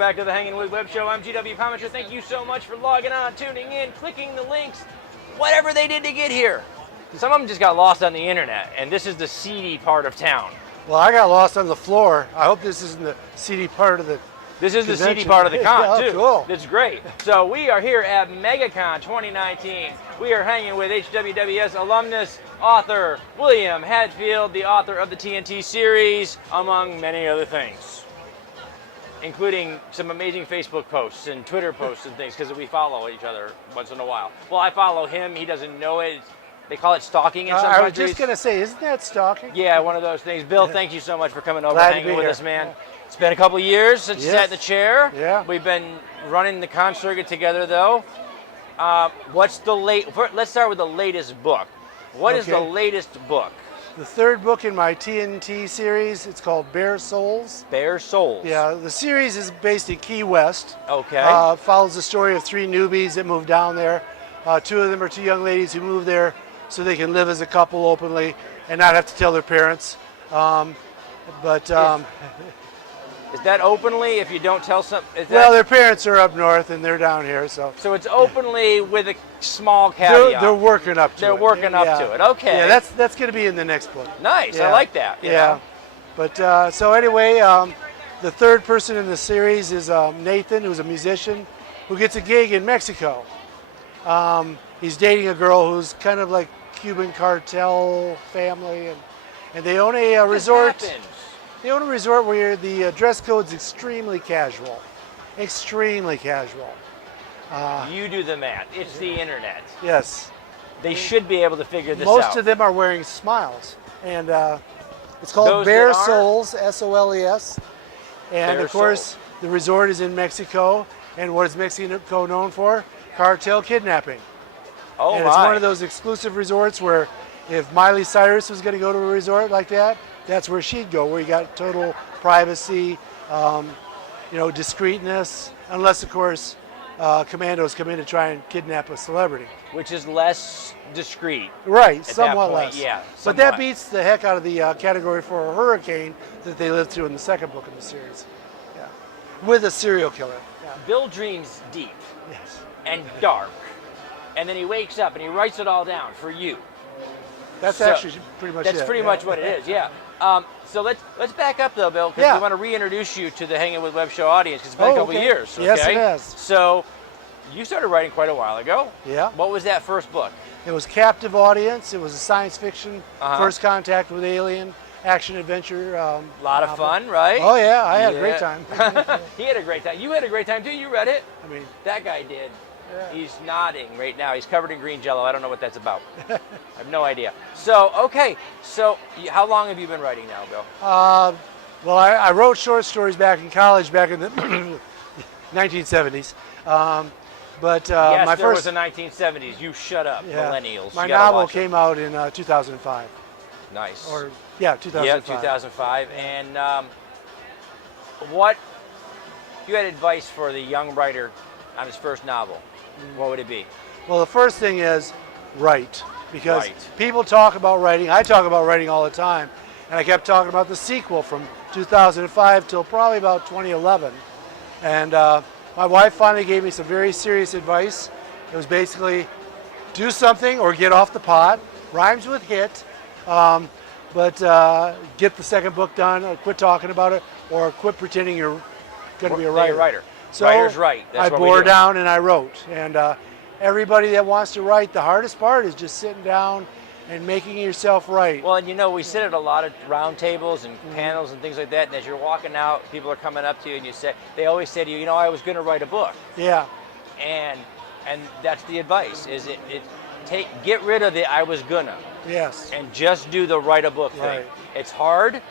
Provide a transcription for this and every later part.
back to the Hangin Web Show. I'm GW Pomichter. Thank you so much for logging on, tuning in, clicking the links, whatever they did to get here. Some of them just got lost on the internet, and this is the seedy part of town. Well, I got lost on the floor. I hope this isn't the seedy part of the This is convention. the seedy part of the con, too. Cool. That's great. So we are here at MegaCon 2019. We are hanging with HWWS alumnus, author William Hatfield, the author of the TNT series, among many other things, including some amazing Facebook posts and Twitter posts and things, because we follow each other once in a while. Well, I follow him. He doesn't know it. They call it stalking in some countries. I was just going to say, isn't that stalking? Yeah, one of those things. Bill, thank you so much for coming over Glad and to hanging be with here. us, man. Yeah. It's been a couple of years since you sat in the chair. Yeah. We've been running the con circuit together, though. Let's start with the latest book. What is the latest book? The third book in my TNT series. It's called Bare Souls. Bare Souls. Yeah, the series is based in Key West. Okay. Follows the story of 3 newbies that moved down there. 2 of them are 2 young ladies who moved there so they can live as a couple openly and not have to tell their parents. Is that openly if you don't tell some? Well, their parents are up north and they're down here, so. So it's openly with a small caveat. They're working up to it. They're working up to it. Okay. Yeah, that's going to be in the next book. Nice. Yeah. I like that. You know? But so anyway, the third person in the series is Nathan, who's a musician, who gets a gig in Mexico. He's dating a girl who's kind of like Cuban cartel family, and they own a resort. Happens. They own a resort where the dress code's extremely casual. Extremely casual. You do the math. It's the internet. Yes. They should be able to figure this out. Most of them are wearing smiles. And it's called Those Bare that are? Souls, S-O-L-E-S. And Bare of course, Souls. the resort is in Mexico. And what is Mexico known for? Cartel kidnapping. Oh, and my. it's one of those exclusive resorts where if Miley Cyrus was going to go to a resort like that, that's where she'd go, where you got total privacy, discreetness, unless, of course, commandos come in to try and kidnap a celebrity. Which is less discreet. Right, at somewhat that point. less. Yeah. But Somewhat. that beats the heck out of the category for a hurricane that they lived through in the second book of the series. Yeah. With a serial killer. Yeah. Bill dreams deep Yes. and dark, and then he wakes up and he writes it all down for you. That's actually pretty much it. That's pretty much what it is. Yeah. So let's back up though, Bill, because we want to reintroduce you to the Hangin with Web Show audience. 'Cause it's been a couple years. Okay? Yes, it has. So you started writing quite a while ago. Yeah. What was that first book? It was Captive Audience. It was a science fiction, first contact with alien, action adventure. A lot of fun, right? Oh yeah, I had a great time. He had a great time. You had a great time too. You read it. I mean, That guy did. Yeah. He's nodding right now. He's covered in green jello. I don't know what that's about. I have no idea. So, okay. So, how long have you been writing now, Bill? well, I wrote short stories back in college, back in the 1970s. But Yes, my there first, was the 1970s. You shut up, millennials. My You gotta novel watch them. came out in 2005. Nice. Or yeah, 2005. Yeah, 2005. And what if you had advice for the young writer on his first novel? What would it be? Well, the first thing is write, because Write. people talk about writing. I talk about writing all the time, and I kept talking about the sequel from 2005 till probably about 2011. And my wife finally gave me some very serious advice. It was basically do something or get off the pot. Rhymes with hit, but get the second book done, or quit talking about it, or quit pretending you're going to be a writer. So Writer's right. That's I what we bore do. down and I wrote. And everybody that wants to write, the hardest part is just sitting down and making yourself write. Well, and we sit at a lot of round tables and panels and things like that, and as you're walking out, people are coming up to you and they always say to you, I was going to write a book. Yeah. And that's the advice, is get rid of the I was gonna. Yes. And just do the write a book thing. Right. It's hard,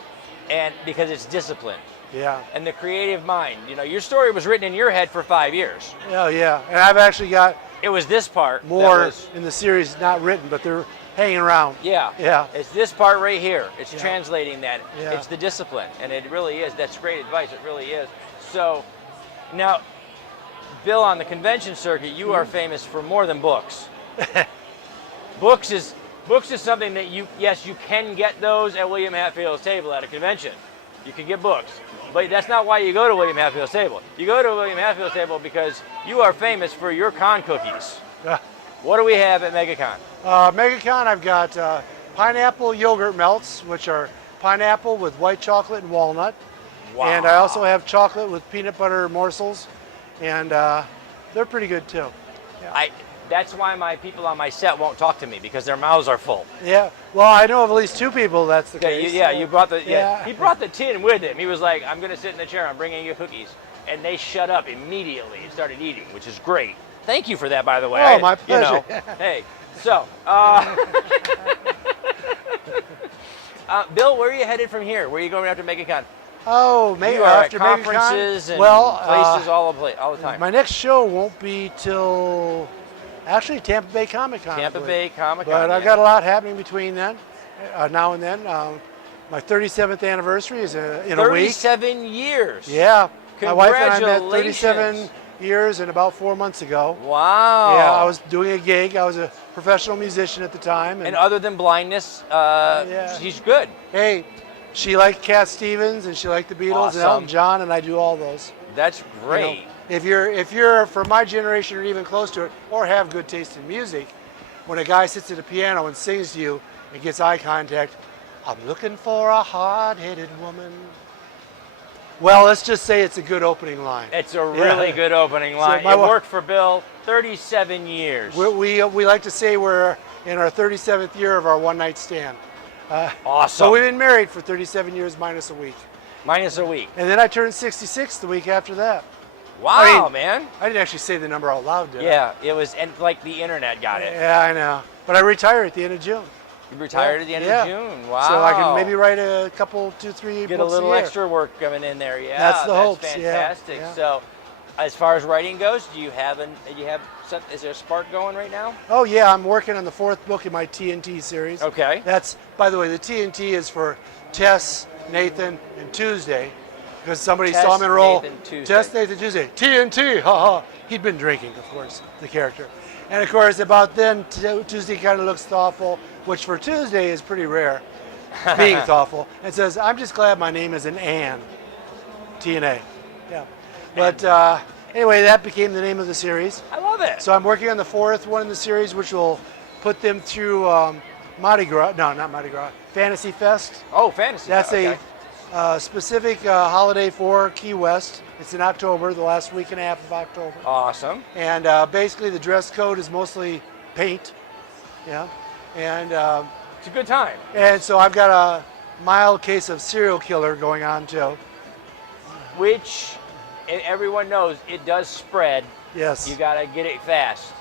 and because it's discipline. Yeah. And the creative mind. Your story was written in your head for 5 years. Yeah, yeah. And I've actually got It was this part. more in the series not written, but they're hanging around. Yeah. Yeah. It's this part right here. It's Yeah. translating that. Yeah. It's the discipline. And it really is. That's great advice. It really is. So, now, Bill, on the convention circuit, you are famous for more than books. Books is something that you can get those at William Hatfield's table at a convention. You can get books. But that's not why you go to William Hatfield's table. You go to William Hatfield's table because you are famous for your con cookies. What do we have at MegaCon? MegaCon, I've got pineapple yogurt melts, which are pineapple with white chocolate and walnut. Wow. And I also have chocolate with peanut butter morsels, and they're pretty good too. Yeah. That's why my people on my set won't talk to me, because their mouths are full. Yeah. Well, I know of at least 2 people that's the case. You brought the he brought the tin with him. He was like, "I'm going to sit in the chair. I'm bringing you cookies," and they shut up immediately and started eating, which is great. Thank you for that, by the way. Oh, my pleasure. Hey, so Bill, where are you headed from here? Where are you going after MegaCon? Oh, you are after at conferences MegaCon? and places all the time. My next show won't be till actually Tampa Bay Comic Con. Tampa Bay Comic Con. But I've got a lot happening between then, now and then. My 37th anniversary is in a week. 37 years. Yeah. My wife and I met Congratulations. 37 years and about 4 months ago. Wow. Yeah, I was doing a gig. I was a professional musician at the time. And other than blindness, she's good. Hey, she liked Cat Stevens and she liked the Beatles and Elton John, and I do all those. That's great. You know, if you're from my generation or even close to it, or have good taste in music, when a guy sits at a piano and sings to you and gets eye contact, "I'm looking for a hard-headed woman." Well, let's just say it's a good opening line. It's a really good opening line. It worked for Bill 37 years. We like to say we're in our 37th year of our one-night stand. Awesome. So we've been married for 37 years minus a week. Minus a week. And then I turned 66 the week after that. Wow, man. I didn't actually say the number out loud, did I? Yeah, it was, and like the internet got it. Yeah, I know. But I retire at the end of June. You retired at the end of June. Wow. So I can maybe write a couple, 2, 3 Get books a little year. extra work coming in there. Yeah, That's the hopes. Fantastic. Yeah. So, as far as writing goes, is there a spark going right now? Oh yeah, I'm working on the 4th book in my TNT series. Okay. That's, by the way, the TNT is for Tess, Nathan, and Tuesday, because somebody saw him enroll. Tess, Nathan, Tuesday. TNT, haha. He'd been drinking, of course, the character. And of course, about then, Tuesday kind of looks thoughtful, which for Tuesday is pretty rare, being thoughtful. And says, "I'm just glad my name isn't Ann." TNA. Yeah. But anyway, that became the name of the series. I love it. So I'm working on the 4th one in the series, which will put them through Mardi Gras. No, not Mardi Gras. Fantasy Fest. Oh, Fantasy That's Fest. a specific holiday for Key West. It's in October, the last week and a half of October. Awesome. And basically the dress code is mostly paint. Yeah. And it's a good time. And so I've got a mild case of serial killer going on too. Which everyone knows it does spread. Yes. You got to get it fast.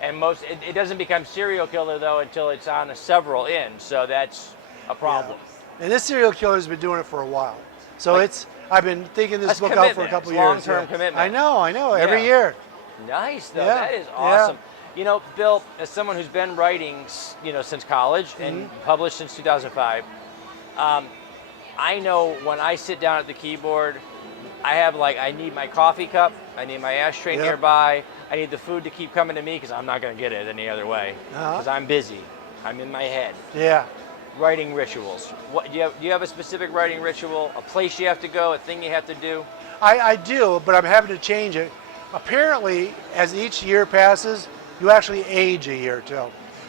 And it doesn't become serial killer though until it's on several ends. So that's a problem. Yeah. And this serial killer's been doing it for a while. So I've been thinking this book out for a couple years. Long-term commitment. I know. Every year. Nice, though. That is awesome. Yeah. You know, Bill, as someone who's been writing, since college and published since 2005, I know when I sit down at the keyboard, I need my coffee cup, I need my ashtray nearby, I need the food to keep coming to me because I'm not going to get it any other way because I'm busy. I'm in my head. Yeah. Writing rituals. Do you have a specific writing ritual? A place you have to go? A thing you have to do? I do, but I'm having to change it. Apparently, as each year passes, you actually age a year too.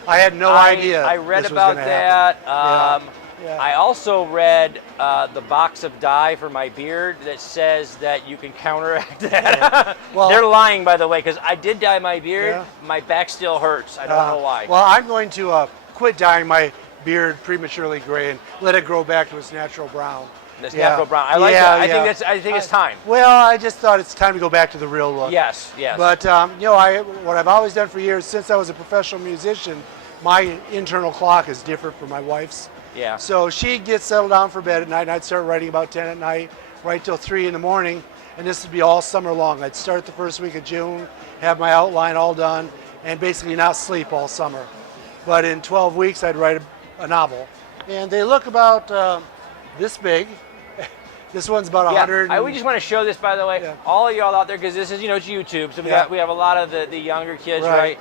I had no idea. I read about that. I also read the box of dye for my beard that says that you can counteract that. Yeah. Well, they're lying, by the way, because I did dye my beard. Yeah. My back still hurts. I don't know why. Well, I'm going to quit dyeing my beard prematurely gray and let it grow back to its natural brown. This natural brown. I like that. I think it's time. Well, I just thought it's time to go back to the real look. Yes. But what I've always done for years since I was a professional musician, my internal clock is different from my wife's. Yeah. So she'd get settled down for bed at night, and I'd start writing about 10 at night, right till 3 in the morning, and this would be all summer long. I'd start the first week of June, have my outline all done, and basically not sleep all summer. But in 12 weeks, I'd write a novel. And they look about this big. This one's about 100. We just want to show this, by the way, all of y'all out there, because this is, it's YouTube, so we have a lot of the younger kids, right?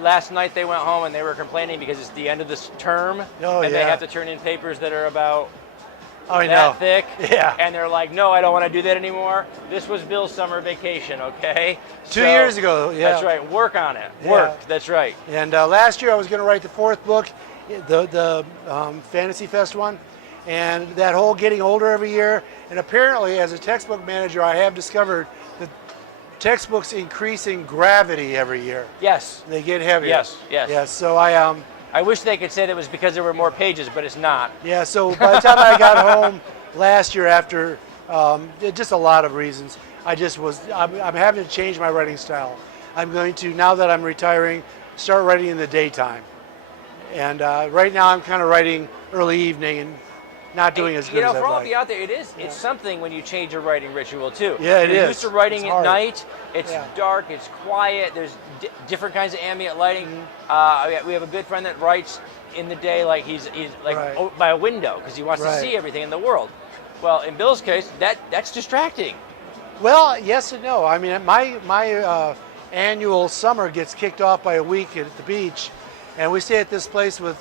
Last night they went home and they were complaining because it's the end of this term, and they have to turn in papers that are about I that know. thick. Yeah. And they're like, no, I don't want to do that anymore. This was Bill's summer vacation, okay? 2 years ago, yeah. That's right. Work on it. Yeah. Work. That's right. And last year I was going to write the 4th book, the Fantasy Fest one, and that whole getting older every year. And apparently, as a textbook manager, I have discovered that textbooks increase in gravity every year. Yes. They get heavier. Yes. Yes. Yes. So I wish they could say that it was because there were more pages, but it's not. yeah. So by the time I got home last year, after just a lot of reasons, I'm having to change my writing style. I'm going to, now that I'm retiring, start writing in the daytime. And right now I'm kind of writing early evening and not doing as good as I'd for all like. of you out there, it's something when you change your writing ritual too. Yeah, it You're is. used to writing It's at hard. night. It's Yeah. dark. It's quiet. There's different kinds of ambient lighting. We have a good friend that writes in the day, like he's like Right. by a window because he wants to Right. see everything in the world. Well, in Bill's case, that's distracting. Well, yes and no. I mean, my annual summer gets kicked off by a week at the beach, and we stay at this place with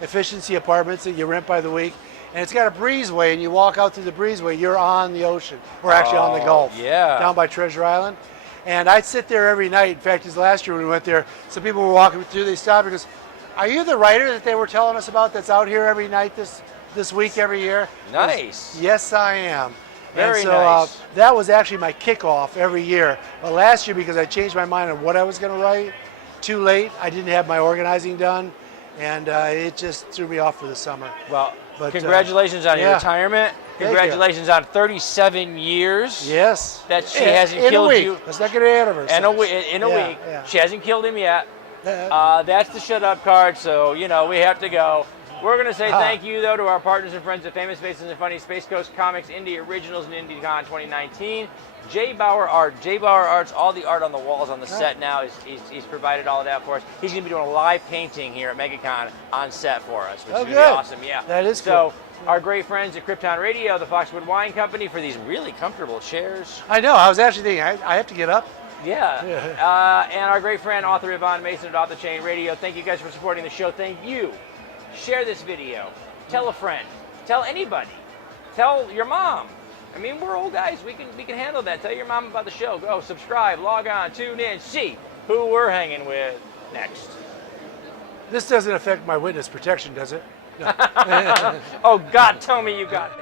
efficiency apartments that you rent by the week, and it's got a breezeway, and you walk out through the breezeway, you're on the ocean. We're actually on the Gulf, yeah. down by Treasure Island, and I'd sit there every night. In fact, this last year when we went there, some people were walking through, they stopped and goes, "Are you the writer that they were telling us about that's out here every night this week every year?" Nice. Yes, I am. Very and so, nice. that was actually my kickoff every year. But last year, because I changed my mind on what I was going to write, too late, I didn't have my organizing done, and it just threw me off for the summer. Well, But, congratulations on your yeah. retirement. Thank Congratulations on 37 years. Yes. That she In- hasn't in killed a week. you. Let's not get ahead of ourselves. In a Yeah, week. yeah. She hasn't killed him yet. Uh, That's the shut up card, so we have to go. We're going to say thank you, though, to our partners and friends at Famous Faces and Funny Space Coast Comics, Indie Originals, and IndieCon 2019. J. Bauer Art. J. Bauer Art's all the art on the walls on the set now. He's provided all of that for us. He's going to be doing a live painting here at MegaCon on set for us, which is going to be awesome. Yeah. That is so, cool. our great friends at Krypton Radio, the Foxwood Wine Company, for these really comfortable chairs. I know. I was actually thinking, I have to get up. Yeah. And our great friend, author Yvonne Mason at Off the Chain Radio. Thank you guys for supporting the show. Thank you. Share this video. Tell a friend. Tell anybody. Tell your mom. I mean, we're old guys. We can handle that. Tell your mom about the show. Go subscribe, log on, tune in, see who we're hanging with next. This doesn't affect my witness protection, does it? No. Oh, God, tell me you got it.